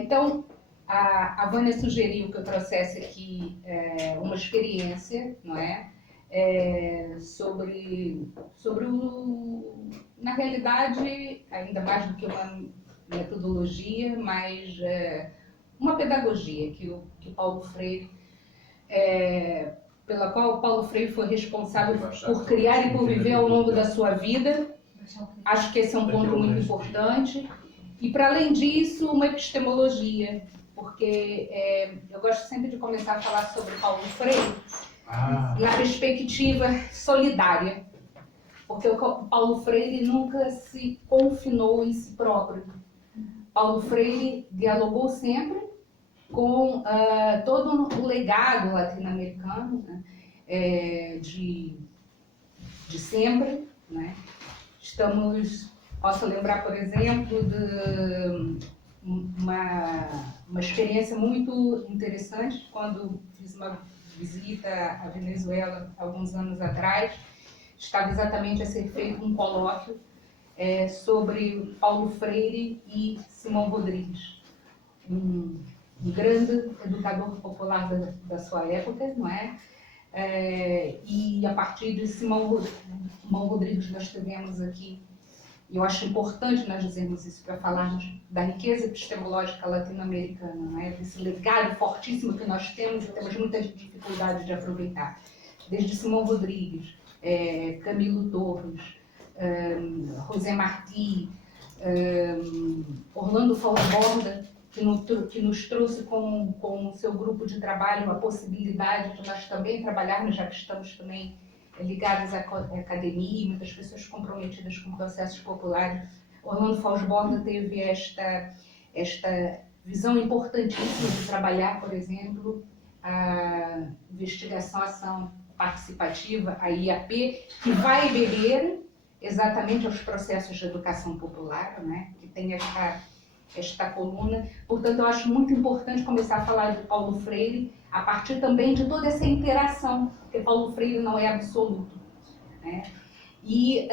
Então, a Vânia sugeriu que eu trouxesse aqui uma experiência, não é? Sobre na realidade, ainda mais do que uma metodologia, mas uma pedagogia que Paulo Freire, pela qual o Paulo Freire foi responsável por criar e por viver ao longo da sua vida. Acho que esse é um ponto muito importante. E, para além disso, uma epistemologia, porque eu gosto sempre de começar a falar sobre Paulo Freire na perspectiva solidária, porque o Paulo Freire nunca se confinou em si próprio. Paulo Freire dialogou sempre com todo o legado latino-americano, né, de sempre, né? Posso lembrar, por exemplo, de uma experiência muito interessante quando fiz uma visita à Venezuela alguns anos atrás. Estava exatamente a ser feito um colóquio sobre Paulo Freire e Simão Rodrigues, um grande educador popular da sua época, não é? E a partir de Simão Rodrigues nós tivemos aqui, e eu acho importante nós dizermos isso para falarmos da riqueza epistemológica latino-americana, não é? Desse legado fortíssimo que nós temos e temos muita dificuldade de aproveitar. Desde Simão Rodrigues, Camilo Torres, José Martí, Orlando Falsborda, que nos trouxe com o seu grupo de trabalho a possibilidade de nós também trabalharmos, já que estamos também ligados à academia, muitas pessoas comprometidas com processos populares. Orlando Falsborda teve esta visão importantíssima de trabalhar, por exemplo, a investigação, ação participativa, a IAP, que vai beber exatamente aos processos de educação popular, né? Que tem esta coluna. Portanto, eu acho muito importante começar a falar de Paulo Freire a partir também de toda essa interação, porque Paulo Freire não é absoluto, né? E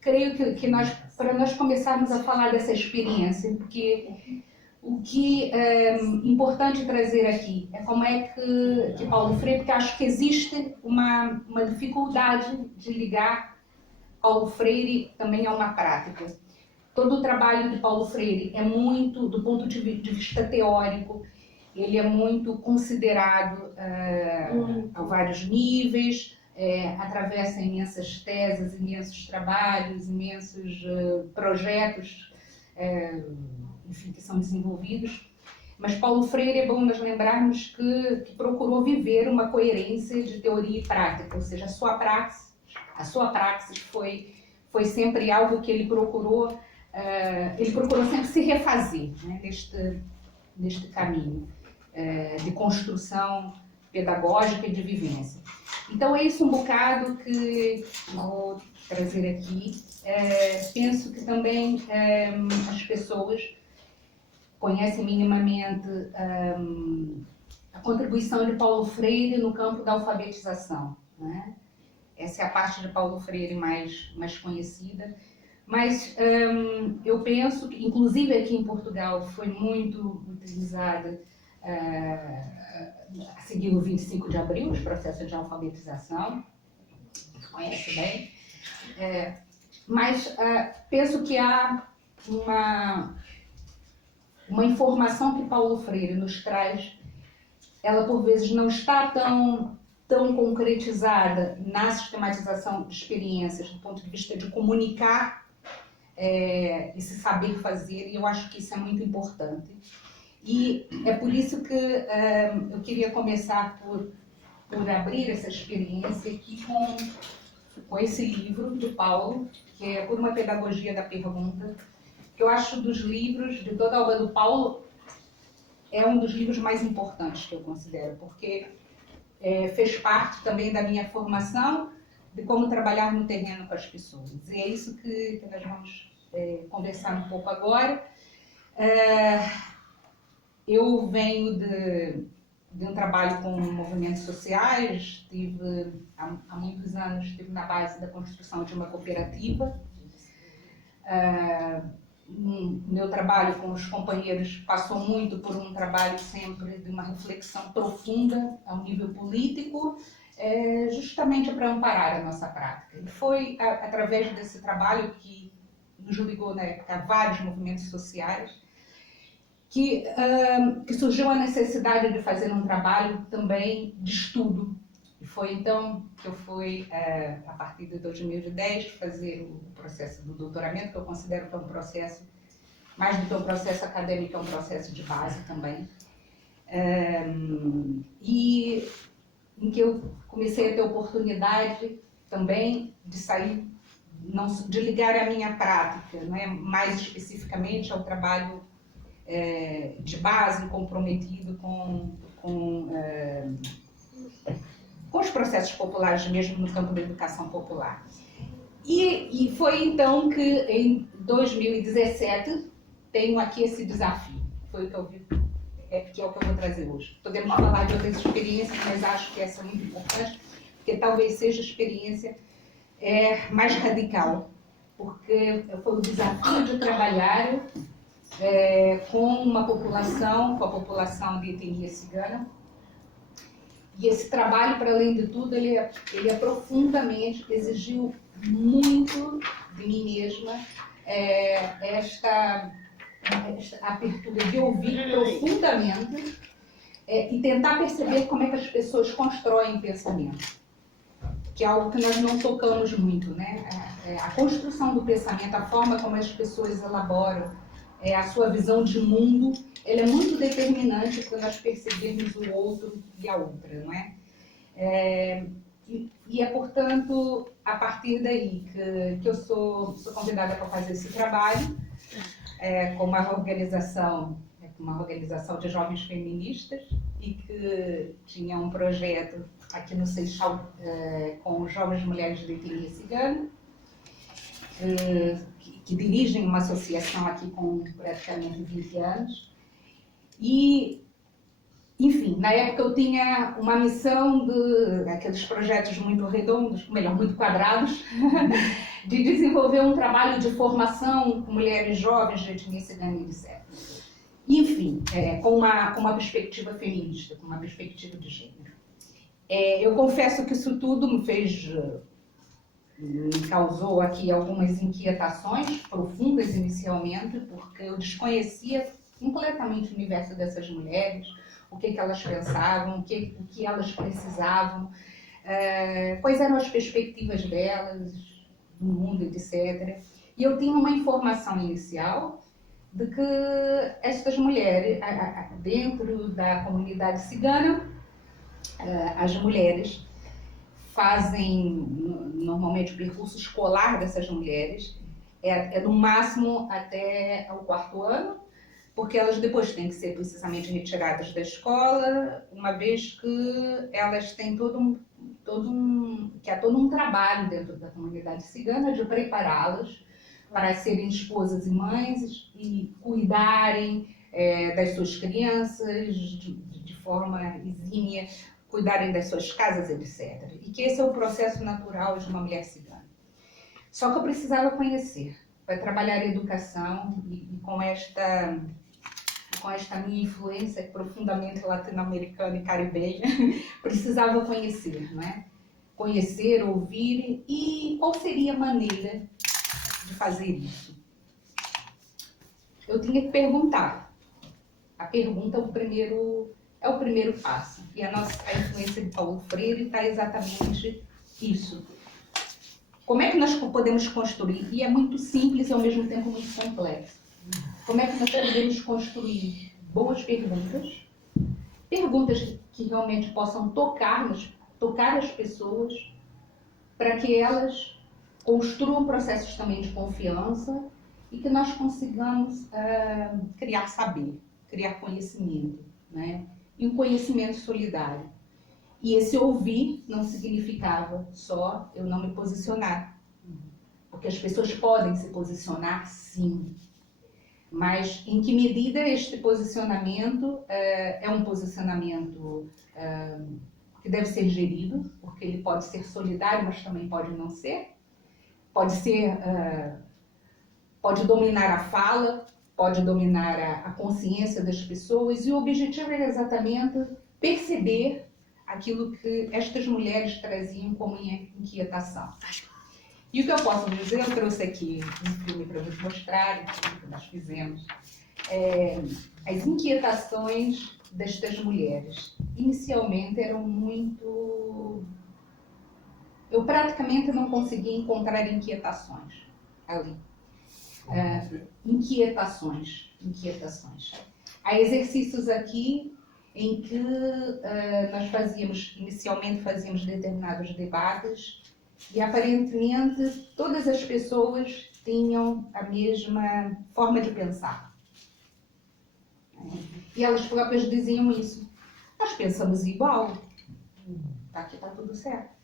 creio que para nós começarmos a falar dessa experiência, porque o que é importante trazer aqui é como é que Paulo Freire, porque acho que existe uma dificuldade de ligar Paulo Freire também a uma prática. Todo o trabalho de Paulo Freire é muito, do ponto de vista teórico, ele é muito considerado a vários níveis, atravessa imensas teses, imensos trabalhos, imensos projetos, enfim, que são desenvolvidos. Mas Paulo Freire, é bom nós lembrarmos que procurou viver uma coerência de teoria e prática, ou seja, a sua praxis foi sempre algo que ele procurou sempre se refazer, né, neste caminho de construção pedagógica e de vivência. Então é isso um bocado que vou trazer aqui. Penso que também as pessoas conhecem minimamente a contribuição de Paulo Freire no campo da alfabetização, né? Essa é a parte de Paulo Freire mais conhecida. Mas eu penso que, inclusive aqui em Portugal, foi muito utilizada a seguir o 25 de abril, os processos de alfabetização, conhece bem. Mas penso que há uma informação que Paulo Freire nos traz, ela por vezes não está tão concretizada na sistematização de experiências, do ponto de vista de comunicar esse saber fazer, e eu acho que isso é muito importante. E é por isso que eu queria começar por abrir essa experiência aqui com esse livro do Paulo, que é Por uma Pedagogia da Pergunta, que eu acho dos livros, de toda a obra do Paulo, é um dos livros mais importantes que eu considero, porque fez parte também da minha formação de como trabalhar no terreno com as pessoas. E é isso que nós vamos conversar um pouco agora. Eu venho de um trabalho com movimentos sociais, há muitos anos estive na base da construção de uma cooperativa. Meu trabalho com os companheiros passou muito por um trabalho sempre de uma reflexão profunda ao nível político, justamente para amparar a nossa prática. E foi através desse trabalho que nos ligou na época a vários movimentos sociais que surgiu a necessidade de fazer um trabalho também de estudo. E foi então que eu fui, a partir de 2010, fazer o processo do doutoramento, que eu considero que é um processo, mais do que um processo acadêmico, é um processo de base também. E em que eu comecei a ter oportunidade também de sair, de ligar a minha prática, não é? Mais especificamente ao trabalho de base, comprometido com os processos populares, mesmo no campo da educação popular. E foi então que, em 2017, tenho aqui esse desafio. Foi o que eu vi, que é o que eu vou trazer hoje. Podemos falar de outras experiências, mas acho que essa é muito importante, porque talvez seja a experiência mais radical, porque foi o desafio de trabalhar com a população de etnia cigana. E esse trabalho, para além de tudo, ele é profundamente, exigiu muito de mim mesma esta abertura de ouvir profundamente e tentar perceber como é que as pessoas constroem pensamento, que é algo que nós não tocamos muito, né? A construção do pensamento, a forma como as pessoas elaboram a sua visão de mundo, ela é muito determinante para nós percebermos o outro e a outra, não é? E é, portanto, a partir daí que eu sou convidada para fazer esse trabalho com uma organização de jovens feministas e que tinha um projeto aqui no Seixal com jovens mulheres de etnia cigana, que dirigem uma associação aqui com praticamente 20 anos. E, enfim, na época eu tinha uma missão aqueles projetos muito redondos, melhor, muito quadrados, de desenvolver um trabalho de formação com mulheres jovens de etnia cigana, etc. Enfim, com uma perspectiva feminista, com uma perspectiva de gênero. Eu confesso que isso tudo me causou aqui algumas inquietações profundas inicialmente, porque eu desconhecia completamente o universo dessas mulheres, o que elas pensavam, o que elas precisavam, quais eram as perspectivas delas, do mundo, etc. E eu tinha uma informação inicial de que estas mulheres, dentro da comunidade cigana, as mulheres fazem, normalmente, o percurso escolar dessas mulheres no máximo até o 4º ano, porque elas depois têm que ser precisamente retiradas da escola, uma vez que elas têm todo um trabalho dentro da comunidade cigana de prepará-las para serem esposas e mães e cuidarem das suas crianças de forma exímia, cuidarem das suas casas, etc. E que esse é o processo natural de uma mulher cigana. Só que eu precisava conhecer, para trabalhar a educação e com esta minha influência profundamente latino-americana e caribenha, precisava conhecer, não é? Conhecer, ouvir, e qual seria a maneira de fazer isso? Eu tinha que perguntar. A pergunta é o primeiro passo. E a influência de Paulo Freire está exatamente isso. Como é que nós podemos construir? E é muito simples e ao mesmo tempo muito complexo. Como é que nós podemos construir boas perguntas? Perguntas que realmente possam tocar as pessoas, para que elas construam processos também de confiança e que nós consigamos criar saber, criar conhecimento, né? E um conhecimento solidário. E esse ouvir não significava só eu não me posicionar, porque as pessoas podem se posicionar, sim, Mas em que medida este posicionamento é um posicionamento que deve ser gerido, porque ele pode ser solidário, mas também pode não ser. Pode ser, pode dominar a fala, pode dominar a consciência das pessoas, e o objetivo era exatamente perceber aquilo que estas mulheres traziam como inquietação. E o que eu posso dizer, eu trouxe aqui um filme para vos mostrar, que nós fizemos, as inquietações destas mulheres. Inicialmente eram muito... Eu praticamente não conseguia encontrar inquietações ali. Inquietações. Há exercícios aqui em que nós inicialmente fazíamos determinados debates e aparentemente todas as pessoas tinham a mesma forma de pensar. E elas próprias diziam isso. Nós pensamos igual. Aqui está tudo certo.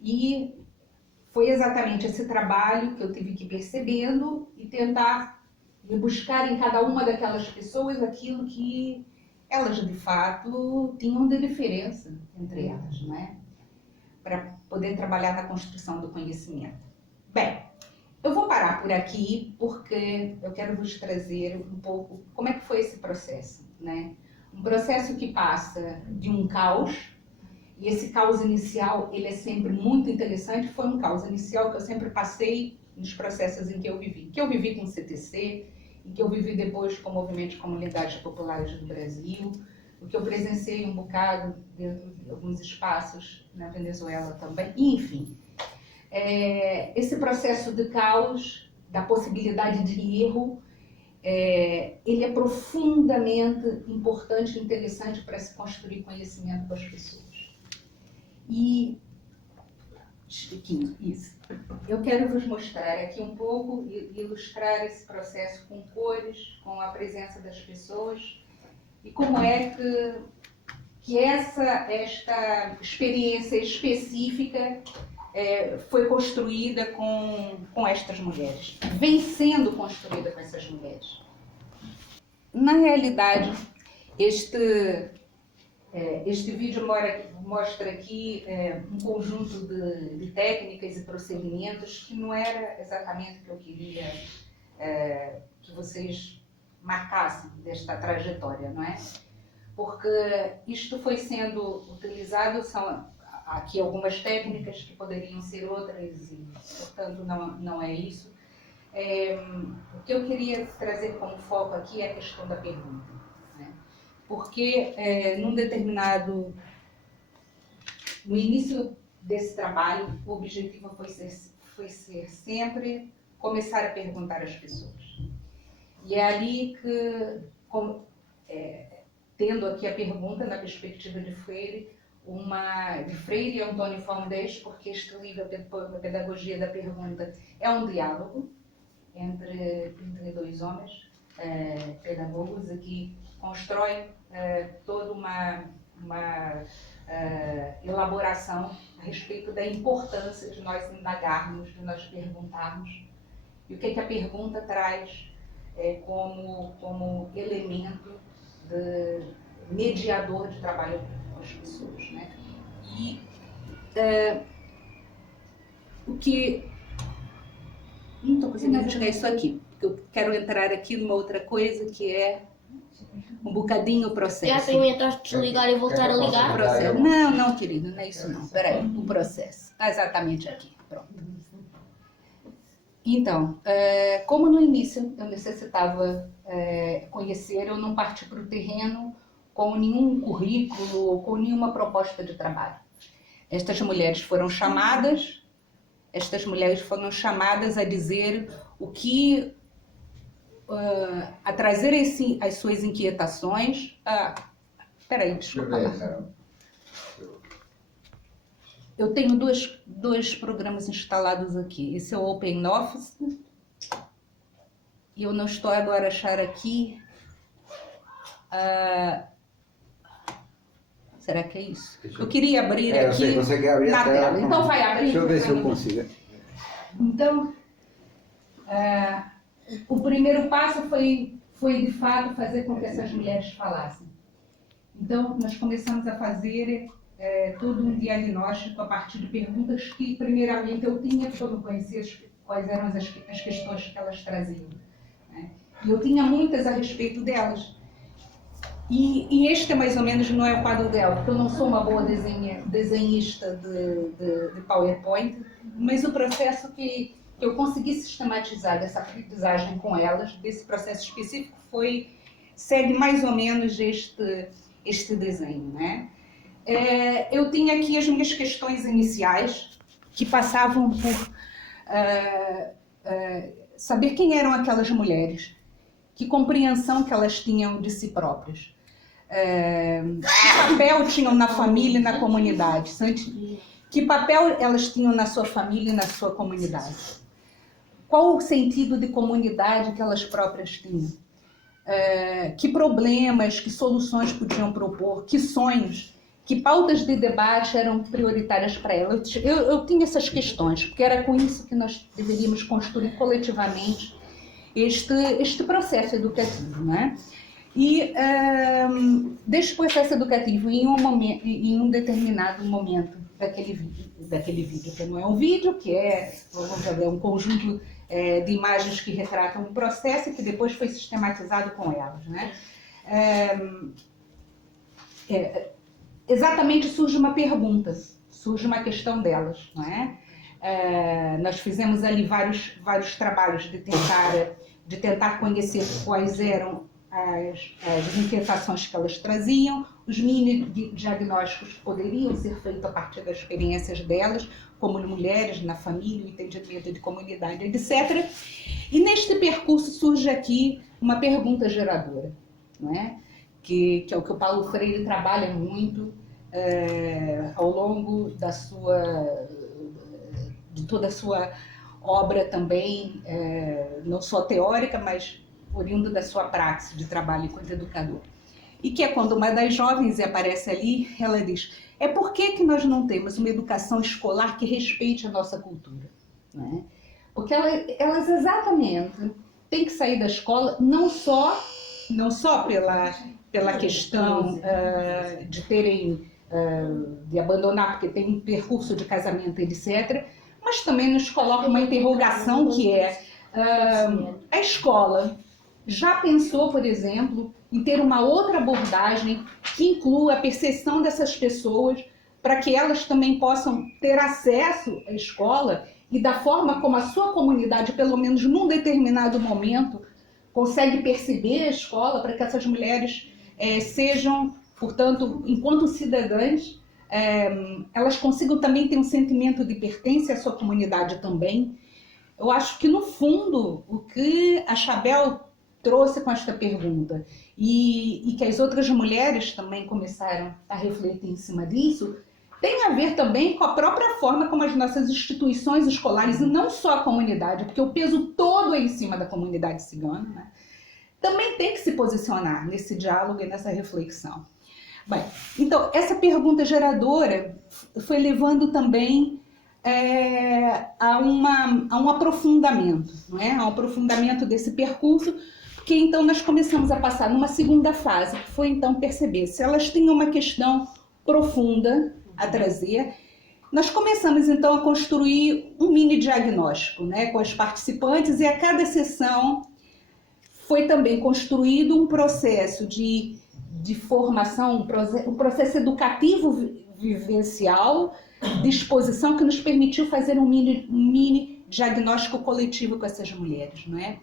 E foi exatamente esse trabalho que eu tive que ir percebendo e tentar buscar em cada uma daquelas pessoas aquilo que elas de fato tinham de diferença entre elas, não é? Para poder trabalhar na construção do conhecimento. Bem, eu vou parar por aqui porque eu quero vos trazer um pouco como é que foi esse processo, né? Um processo que passa de um caos, e esse caos inicial, ele é sempre muito interessante. Foi um caos inicial que eu sempre passei nos processos em que eu vivi. Que eu vivi com o CTC, em que eu vivi depois com o Movimento de Comunidades Populares do Brasil, o que eu presenciei um bocado dentro de alguns espaços na Venezuela também. Enfim, esse processo de caos, da possibilidade de erro, ele é profundamente importante e interessante para se construir conhecimento com as pessoas. E isso. Eu quero vos mostrar aqui um pouco e ilustrar esse processo com cores, com a presença das pessoas e como é que esta experiência específica foi construída com estas mulheres, vem sendo construída com essas mulheres. Na realidade, este vídeo mostra aqui um conjunto de técnicas e procedimentos que não era exatamente o que eu queria que vocês marcassem desta trajetória, não é? Porque isto foi sendo utilizado, são aqui algumas técnicas que poderiam ser outras e, portanto, não é isso. O que eu queria trazer como foco aqui é a questão da pergunta, né? Porque no início desse trabalho, o objetivo foi ser sempre começar a perguntar às pessoas. E é ali que, tendo aqui a pergunta na perspectiva de Freire e Antônio Fondés, porque este livro, a Pedagogia da Pergunta, é um diálogo entre dois homens, pedagogos, que constroem toda uma elaboração a respeito da importância de nós indagarmos, de nós perguntarmos, e o que a pergunta traz como elemento de mediador de trabalho com as pessoas, né? E o que... Não estou conseguindo chegar isso aqui, porque eu quero entrar aqui numa outra coisa que é um bocadinho o processo. Já experimentaste desligar e voltar a ligar? Processo. Não, querido, não é isso não. Espera aí, o processo. Está exatamente aqui, pronto. Então, como no início eu necessitava conhecer, eu não parti para o terreno com nenhum currículo ou com nenhuma proposta de trabalho. Estas mulheres foram chamadas a dizer o que, a trazer as suas inquietações. Espera aí, desculpa lá. Eu tenho dois programas instalados aqui. Esse é o OpenOffice. E eu não estou agora a achar aqui. Será que é isso? Eu queria abrir aqui você quer abrir na a tela. tela. Então vai abrir. Deixa eu ver se eu consigo. Então, o primeiro passo foi de fato fazer com que essas mulheres falassem. Então, nós começamos a fazer todo um diagnóstico a partir de perguntas que, primeiramente, eu tinha, porque eu não conhecia quais eram as questões que elas traziam, né? E eu tinha muitas a respeito delas. E este mais ou menos não é o quadro dela, porque eu não sou uma boa desenhista de PowerPoint, mas o processo que eu consegui sistematizar dessa aprendizagem com elas, desse processo específico, segue mais ou menos este desenho, né? Eu tinha aqui as minhas questões iniciais, que passavam por saber quem eram aquelas mulheres, que compreensão que elas tinham de si próprias, que papel tinham na família e na comunidade, que papel elas tinham na sua família e na sua comunidade, qual o sentido de comunidade que elas próprias tinham, que problemas, que soluções podiam propor, que sonhos, que pautas de debate eram prioritárias para elas. Eu tinha essas questões, porque era com isso que nós deveríamos construir coletivamente este processo educativo, né? E deste processo educativo, em um determinado momento daquele vídeo, que não é um vídeo, que é um conjunto de imagens que retratam um processo e que depois foi sistematizado com elas, né? Exatamente surge uma pergunta, surge uma questão delas, não é? Nós fizemos ali vários trabalhos de tentar conhecer quais eram as inquietações que elas traziam, os mini diagnósticos poderiam ser feitos a partir das experiências delas, como mulheres, na família, o entendimento de comunidade, etc. E neste percurso surge aqui uma pergunta geradora, não é? Que é o que o Paulo Freire trabalha muito ao longo de toda a sua obra também, não só teórica, mas oriundo da sua praxe de trabalho enquanto educador. E que é quando uma das jovens aparece ali, ela diz: por que nós não temos uma educação escolar que respeite a nossa cultura? Né? Porque elas exatamente têm que sair da escola não só pela questão de abandonar, porque tem um percurso de casamento, etc., mas também nos coloca uma interrogação que a escola já pensou, por exemplo, em ter uma outra abordagem que inclua a percepção dessas pessoas para que elas também possam ter acesso à escola e da forma como a sua comunidade, pelo menos num determinado momento, consegue perceber a escola, para que essas mulheres sejam, portanto, enquanto cidadãs, elas consigam também ter um sentimento de pertença à sua comunidade também. Eu acho que, no fundo, o que a Chabel trouxe com esta pergunta e que as outras mulheres também começaram a refletir em cima disso, tem a ver também com a própria forma como as nossas instituições escolares, e não só a comunidade, porque o peso todo é em cima da comunidade cigana, né? Também tem que se posicionar nesse diálogo e nessa reflexão. Bem, então, essa pergunta geradora foi levando também a um aprofundamento, não é? A um aprofundamento desse percurso, porque então nós começamos a passar numa segunda fase, que foi então perceber se elas tinham uma questão profunda a trazer. Nós começamos então a construir um mini diagnóstico, né, com as participantes, e a cada sessão foi também construído um processo de formação, um processo educativo vivencial, de exposição, que nos permitiu fazer um mini diagnóstico coletivo com essas mulheres, não é?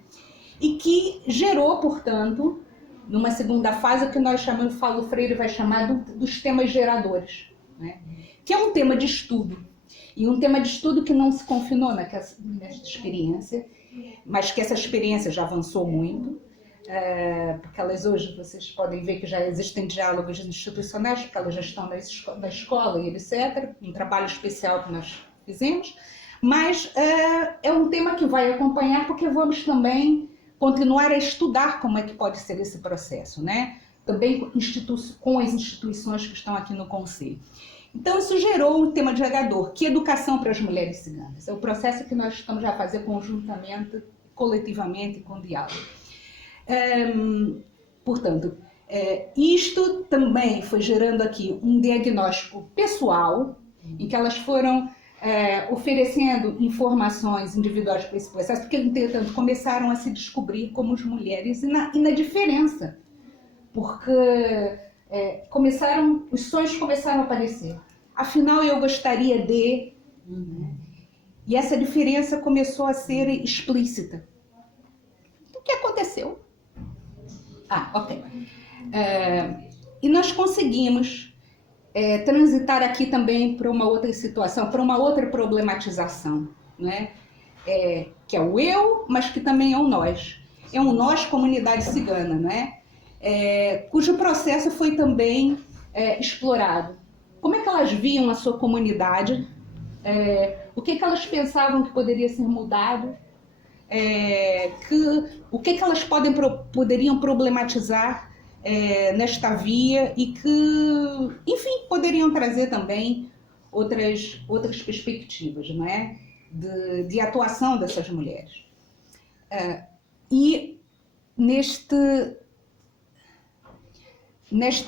E que gerou, portanto, numa segunda fase, o que nós chamamos, Paulo Freire vai chamar dos temas geradores, né? Que é um tema de estudo, e um tema de estudo que não se confinou nesta experiência, mas que essa experiência já avançou muito, porque elas hoje, vocês podem ver que já existem diálogos institucionais, porque elas já estão na escola e etc., um trabalho especial que nós fizemos, mas é um tema que vai acompanhar, porque vamos também continuar a estudar como é que pode ser esse processo, né? Também com as instituições que estão aqui no Conselho. Então, isso gerou um tema dialogador, que é educação para as mulheres ciganas. É o processo que nós estamos a fazer conjuntamente coletivamente com diálogo. Portanto, isto também foi gerando aqui um diagnóstico pessoal, em que elas foram oferecendo informações individuais para esse processo, porque, entretanto, começaram a se descobrir como mulheres e na diferença, porque os sonhos começaram a aparecer. Afinal, eu gostaria de... E essa diferença começou a ser explícita. O que aconteceu? Ok. E nós conseguimos transitar aqui também para uma outra situação, para uma outra problematização, né? Que é o eu, mas que também é o nós. É um nós, comunidade cigana, né? Cujo processo foi também explorado. Como é que elas viam a sua comunidade? O que elas pensavam que poderia ser mudado? O que elas poderiam problematizar nesta via e que, enfim, poderiam trazer também outras perspectivas, não é? de atuação dessas mulheres. E nesta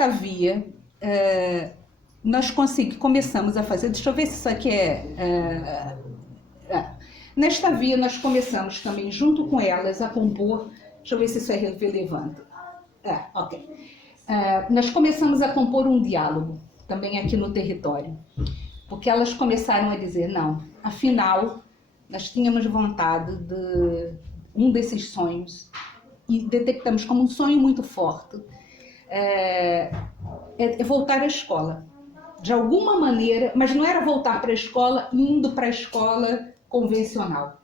via, nós começamos a fazer... Deixa eu ver se isso aqui Nesta via, nós começamos também, junto com elas, a compor... Deixa eu ver se isso é relevante. Ok. Nós começamos a compor um diálogo, também aqui no território. Porque elas começaram a dizer, não, afinal, nós tínhamos vontade de um desses sonhos, e detectamos como um sonho muito forte, voltar à escola. De alguma maneira, mas não era voltar para a escola indo para a escola convencional.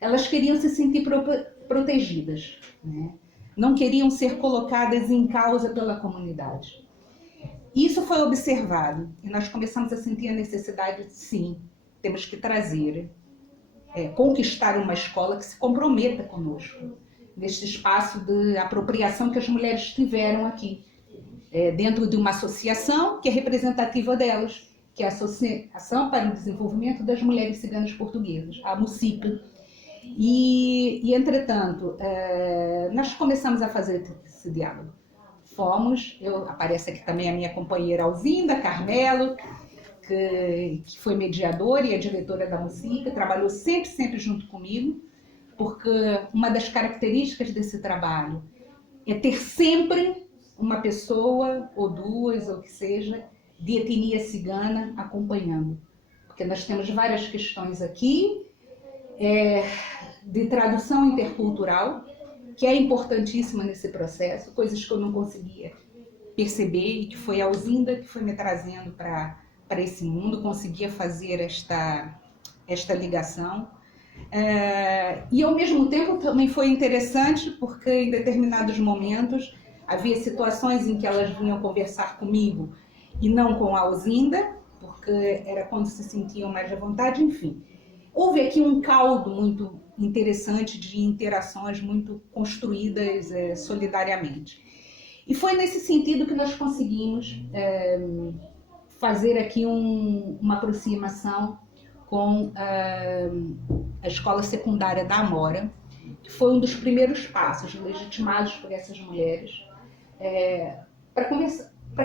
Elas queriam se sentir protegidas, né? Não queriam ser colocadas em causa pela comunidade. Isso foi observado e nós começamos a sentir a necessidade de, sim, temos que trazer, conquistar uma escola que se comprometa conosco, neste espaço de apropriação que as mulheres tiveram aqui, dentro de uma associação que é representativa delas, que é a Associação para o Desenvolvimento das Mulheres Ciganas Portuguesas, a AMUCIP. E entretanto, nós começamos a fazer esse diálogo. Aparece aqui também a minha companheira Alzinda Carmelo, que foi mediadora e é diretora da AMUCIP, trabalhou sempre junto comigo, porque uma das características desse trabalho é ter sempre uma pessoa, ou duas, ou que seja, de etnia cigana acompanhando. Porque nós temos várias questões aqui, de tradução intercultural, que é importantíssima nesse processo, coisas que eu não conseguia perceber e que foi a Alzinda que foi me trazendo para esse mundo, conseguia fazer esta ligação. E ao mesmo tempo também foi interessante porque em determinados momentos havia situações em que elas vinham conversar comigo e não com a Alzinda, porque era quando se sentiam mais à vontade, enfim. Houve aqui um caldo muito interessante de interações muito construídas solidariamente. E foi nesse sentido que nós conseguimos fazer aqui uma aproximação com a escola secundária da Amora, que foi um dos primeiros passos legitimados por essas mulheres, para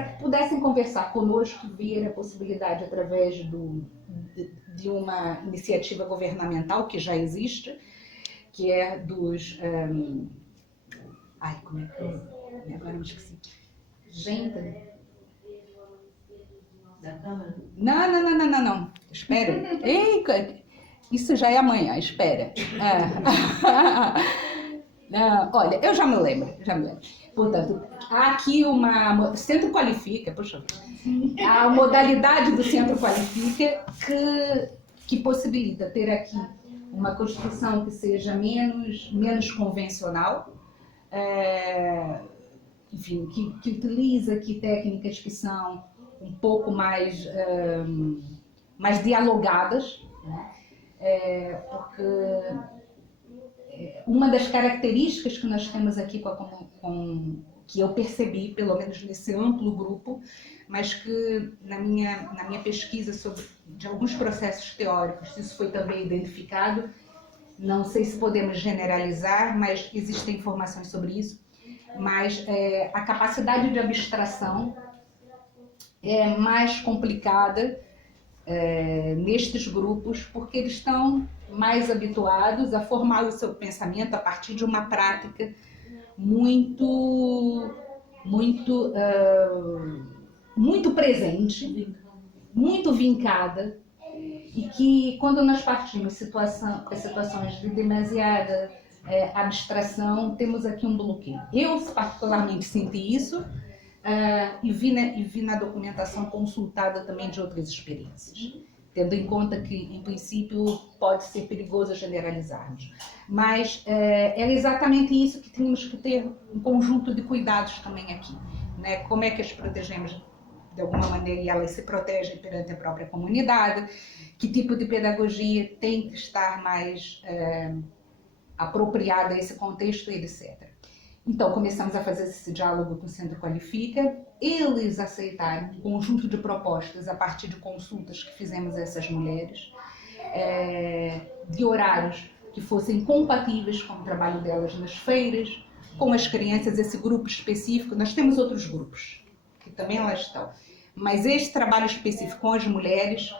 que pudessem conversar conosco, ver a possibilidade, através de uma iniciativa governamental que já existe, que é dos... como é que é? Agora eu esqueci. Gente... Da Câmara? Não. Espera. Isso já é amanhã, espera. Olha, eu já me lembro. Portanto, há aqui Centro Qualifica, poxa, a modalidade do Centro Qualifica que possibilita ter aqui uma construção que seja menos convencional, enfim, que utiliza aqui técnicas que são um pouco mais dialogadas, né? Porque uma das características que nós temos aqui que eu percebi, pelo menos nesse amplo grupo, mas que na minha pesquisa de alguns processos teóricos, isso foi também identificado, Não sei se podemos generalizar, mas existem informações sobre isso. Mas a capacidade de abstração é mais complicada nestes grupos, porque eles estão mais habituados a formar o seu pensamento a partir de uma prática muito presente, muito vincada, e que quando nós partimos situações de demasiada abstração, temos aqui um bloqueio. Eu particularmente senti isso e vi na documentação consultada também de outras experiências, tendo em conta que, em princípio, pode ser perigoso generalizarmos. Mas é exatamente isso que temos que ter um conjunto de cuidados também aqui, né? Como é que as protegemos de alguma maneira e elas se protegem perante a própria comunidade, que tipo de pedagogia tem que estar mais apropriada a esse contexto, etc. Então, começamos a fazer esse diálogo com o Centro Qualifica. Eles aceitaram um conjunto de propostas a partir de consultas que fizemos a essas mulheres, de horários que fossem compatíveis com o trabalho delas nas feiras, com as crianças, esse grupo específico. Nós temos outros grupos, que também lá estão. Mas este trabalho específico com as mulheres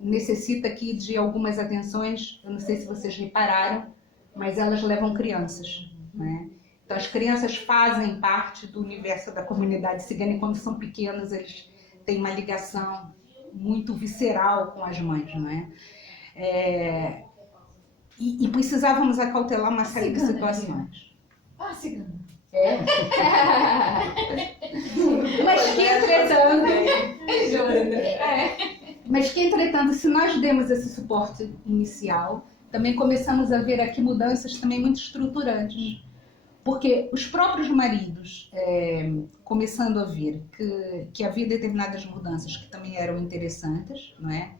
necessita aqui de algumas atenções. Eu não sei se vocês repararam, mas elas levam crianças, né? Então, as crianças fazem parte do universo da comunidade cigana e quando são pequenos eles têm uma ligação muito visceral com as mães, né? E precisávamos acautelar uma série de situações. Ah, cigana. Mas que entretanto, se nós demos esse suporte inicial, também começamos a ver aqui mudanças também muito estruturantes. Porque os próprios maridos, começando a ver que havia determinadas mudanças que também eram interessantes, não é?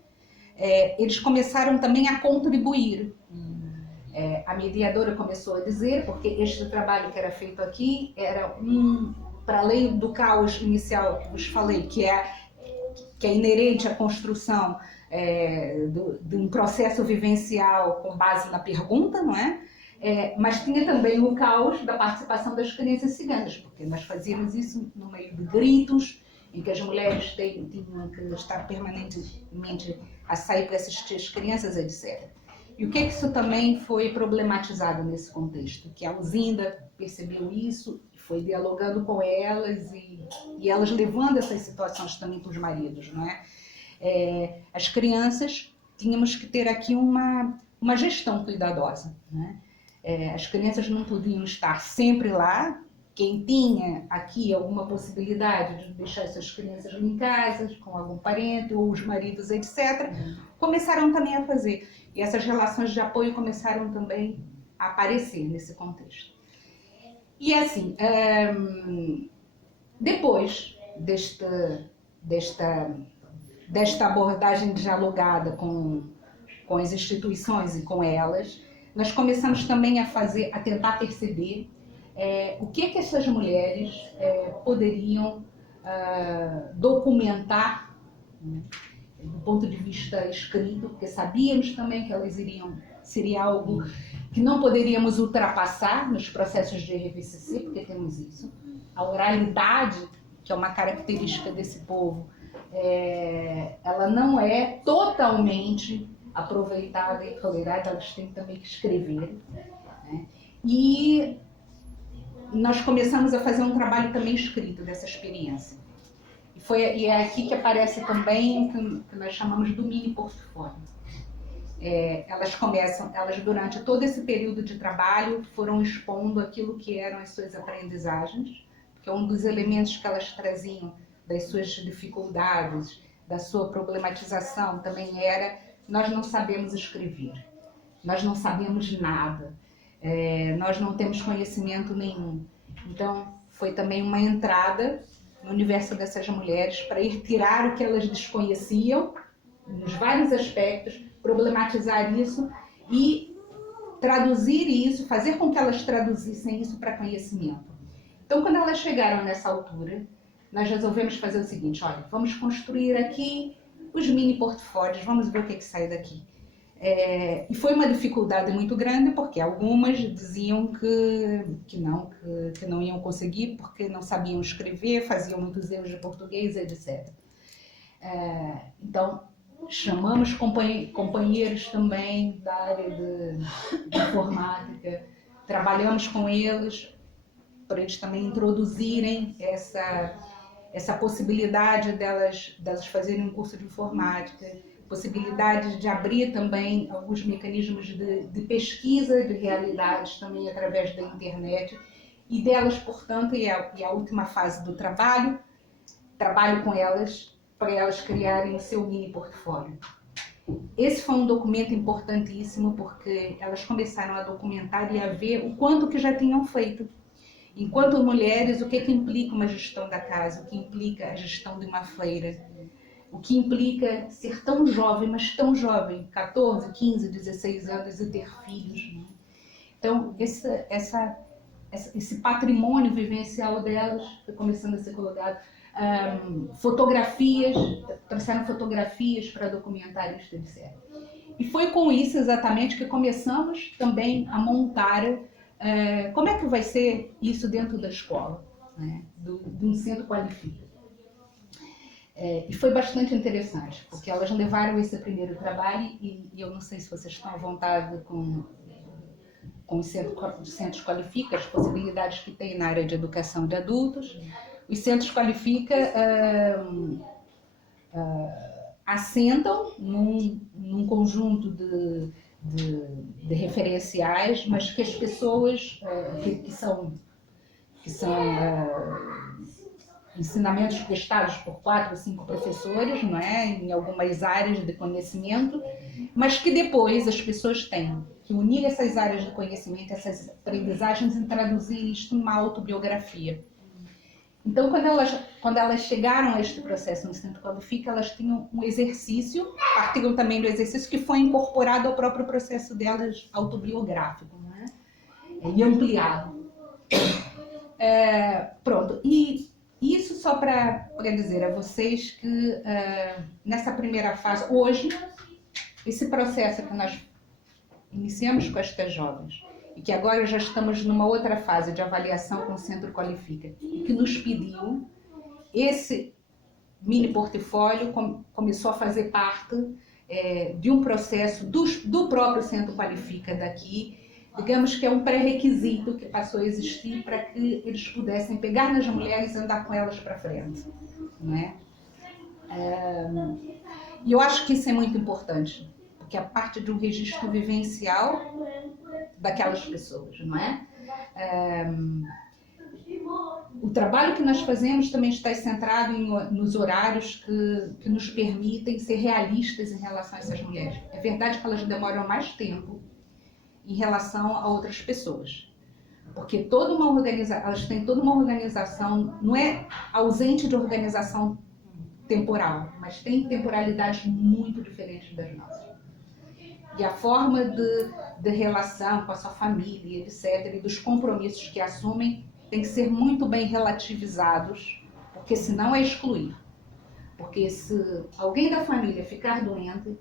Eles começaram também a contribuir. A mediadora começou a dizer, porque este trabalho que era feito aqui era para além do caos inicial que vos falei, que é inerente à construção de um processo vivencial com base na pergunta, não é? Mas tinha também o caos da participação das crianças ciganas, porque nós fazíamos isso no meio de gritos, em que as mulheres tinham que estar permanentemente a sair para assistir as crianças, etc. E o que isso também foi problematizado nesse contexto? Que a Luzinda percebeu isso, foi dialogando com elas e elas levando essas situações também para os maridos, não é? As crianças, tínhamos que ter aqui uma gestão cuidadosa, né? As crianças não podiam estar sempre lá. Quem tinha aqui alguma possibilidade de deixar essas crianças em casa, com algum parente, ou os maridos, etc., começaram também a fazer. E essas relações de apoio começaram também a aparecer nesse contexto. E assim, depois desta abordagem dialogada com as instituições e com elas, nós começamos também a tentar perceber o que essas mulheres poderiam documentar, né, do ponto de vista escrito, porque sabíamos também que elas seria algo que não poderíamos ultrapassar nos processos de RVCC, porque temos isso. A oralidade, que é uma característica desse povo, ela não é totalmente aproveitada e tolerada, elas têm também que escrever, né? E nós começamos a fazer um trabalho também escrito dessa experiência. E é aqui que aparece também o que nós chamamos do mini portfólio. Elas durante todo esse período de trabalho foram expondo aquilo que eram as suas aprendizagens, porque um dos elementos que elas traziam das suas dificuldades, da sua problematização também era: nós não sabemos escrever, nós não sabemos nada, nós não temos conhecimento nenhum. Então, foi também uma entrada no universo dessas mulheres para ir tirar o que elas desconheciam, nos vários aspectos, problematizar isso e traduzir isso, fazer com que elas traduzissem isso para conhecimento. Então, quando elas chegaram nessa altura, nós resolvemos fazer o seguinte: olha, vamos construir aqui os mini portfólios, vamos ver o que sai daqui. E foi uma dificuldade muito grande, porque algumas diziam que não iam conseguir, porque não sabiam escrever, faziam muitos erros de português, etc. Então, chamamos companheiros também da área de informática, trabalhamos com eles, para eles também introduzirem essa possibilidade delas fazerem um curso de informática, possibilidade de abrir também alguns mecanismos de pesquisa de realidades também através da internet, e delas, portanto, e a última fase do trabalho com elas, para elas criarem o seu mini portfólio. Esse foi um documento importantíssimo, porque elas começaram a documentar e a ver o quanto que já tinham feito. Enquanto mulheres, o que implica uma gestão da casa, o que implica a gestão de uma feira, o que implica ser tão jovem, mas tão jovem, 14, 15, 16 anos, e ter filhos. Né? Então, esse patrimônio vivencial delas foi começando a ser colocado. Fotografias, trouxeram fotografias para documentar isto, etc. E foi com isso exatamente que começamos também a montar como é que vai ser isso dentro da escola, né? de um centro qualifica. E foi bastante interessante, porque elas levaram esse primeiro trabalho, e eu não sei se vocês estão à vontade com os centros qualifica, as possibilidades que tem na área de educação de adultos. Os centros qualifica assentam num conjunto de referenciais, mas que as pessoas que são ensinamentos prestados por 4 ou 5 professores, não é? Em algumas áreas de conhecimento, mas que depois as pessoas têm que unir essas áreas de conhecimento, essas aprendizagens, e traduzir isto numa autobiografia. Então, quando elas chegaram a este processo no Centro Qualifica, elas tinham um exercício, partiram também do exercício que foi incorporado ao próprio processo delas autobiográfico, né? E ampliado. Pronto, e isso só para dizer a vocês que nessa primeira fase, hoje, esse processo que nós iniciamos com estas jovens, e que agora já estamos numa outra fase de avaliação com o Centro Qualifica, e que nos pediu, esse mini portfólio começou a fazer parte de um processo do próprio Centro Qualifica daqui, digamos que é um pré-requisito que passou a existir para que eles pudessem pegar nas mulheres e andar com elas para frente, não é? E eu acho que isso é muito importante, porque é parte de um registro vivencial daquelas pessoas, não é? O trabalho que nós fazemos também está centrado nos horários que nos permitem ser realistas em relação a essas mulheres. É verdade que elas demoram mais tempo em relação a outras pessoas, porque elas têm toda uma organização, não é ausente de organização temporal, mas tem temporalidades muito diferentes das nossas. E a forma de relação com a sua família, etc., e dos compromissos que assumem, tem que ser muito bem relativizados, porque senão é excluir. Porque se alguém da família ficar doente,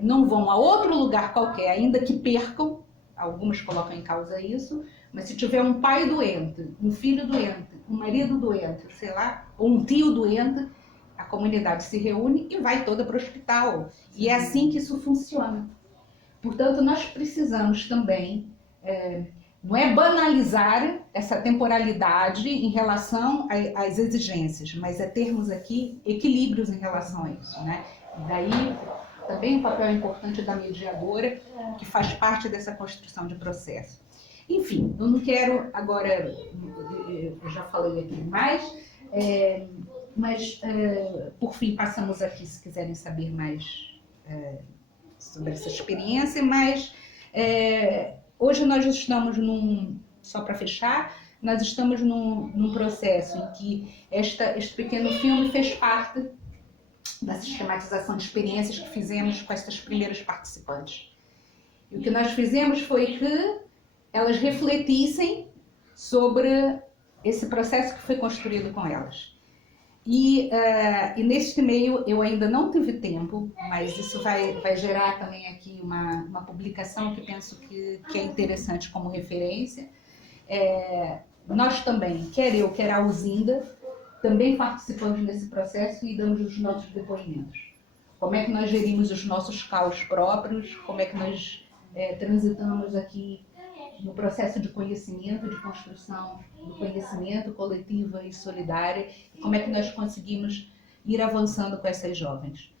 não vão a outro lugar qualquer, ainda que percam, algumas colocam em causa isso, mas se tiver um pai doente, um filho doente, um marido doente, sei lá, ou um tio doente, a comunidade se reúne e vai toda para o hospital. E é assim que isso funciona. Portanto, nós precisamos também, não é banalizar essa temporalidade em relação às exigências, mas é termos aqui equilíbrios em relação a isso, né? E daí também o papel importante da mediadora, que faz parte dessa construção de processo. Enfim, eu não quero agora, eu já falei aqui mais, mas, por fim, passamos aqui, se quiserem saber mais sobre essa experiência, mas hoje nós estamos só para fechar, nós estamos num processo em que este pequeno filme fez parte da sistematização de experiências que fizemos com estas primeiras participantes. E o que nós fizemos foi que elas refletissem sobre esse processo que foi construído com elas. E neste meio eu ainda não tive tempo, mas isso vai gerar também aqui uma publicação que penso que é interessante como referência. Nós também, quer eu, quer a Uzinda, também participamos desse processo e damos os nossos depoimentos. Como é que nós gerimos os nossos caos próprios, como é que nós transitamos aqui no processo de conhecimento, de construção do conhecimento coletiva e solidária, e como é que nós conseguimos ir avançando com essas jovens.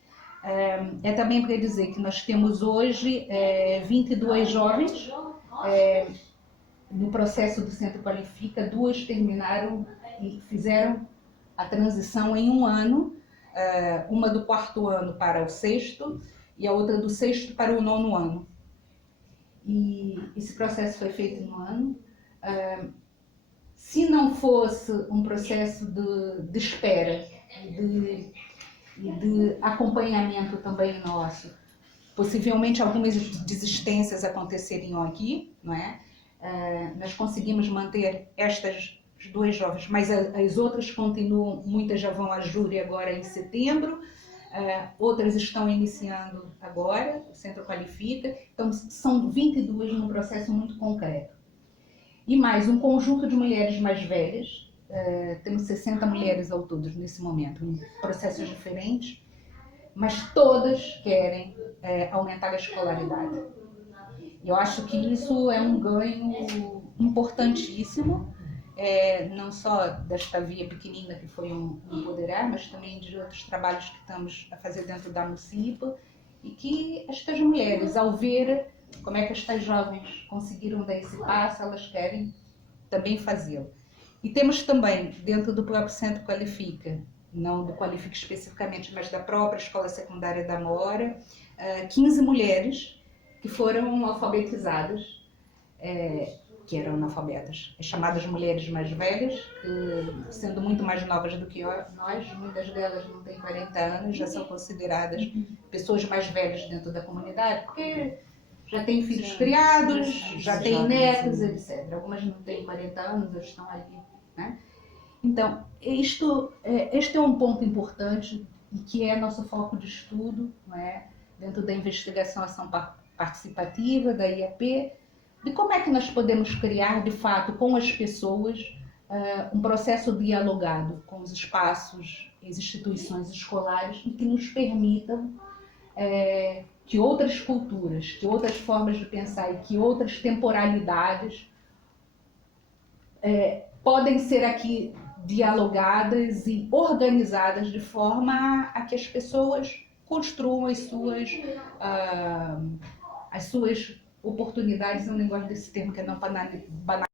Também para dizer que nós temos hoje 22 jovens no processo do Centro Qualifica, 2 terminaram e fizeram a transição em 1 ano, uma do 4º ano para o 6º e a outra do 6º para o 9º ano. E esse processo foi feito em 1 ano. Se não fosse um processo de espera e de acompanhamento também nosso, possivelmente algumas desistências aconteceriam aqui, não é? Nós conseguimos manter estas 2 jovens, mas as outras continuam, muitas já vão à júri agora em setembro, outras estão iniciando agora, o Centro Qualifica, então são 22 num processo muito concreto. E mais um conjunto de mulheres mais velhas, temos 60 mulheres ao todo nesse momento, em processos diferentes, mas todas querem aumentar a escolaridade. Eu acho que isso é um ganho importantíssimo, não só desta via pequenina que foi um Empoderar, mas também de outros trabalhos que estamos a fazer dentro da Mucipa, e que estas mulheres, ao ver como é que estas jovens conseguiram dar esse passo, elas querem também fazê-lo. E temos também, dentro do próprio Centro Qualifica, não do Qualifica especificamente, mas da própria Escola Secundária da Amora, 15 mulheres que foram alfabetizadas, que eram analfabetas, as chamadas mulheres mais velhas, que, sendo muito mais novas do que nós, muitas delas não têm 40 anos, já são consideradas pessoas mais velhas dentro da comunidade, porque já têm filhos criados, já têm netos, etc. Algumas não têm 40 anos, elas estão ali, né? Então, este é um ponto importante e que é nosso foco de estudo, não é? Dentro da investigação ação participativa, da IAP, de como é que nós podemos criar, de fato, com as pessoas, um processo dialogado com os espaços, as instituições escolares e que nos permitam que outras culturas, que outras formas de pensar e que outras temporalidades podem ser aqui dialogadas e organizadas de forma a que as pessoas construam as suas oportunidades. Eu nem gosto desse termo, que é não banal.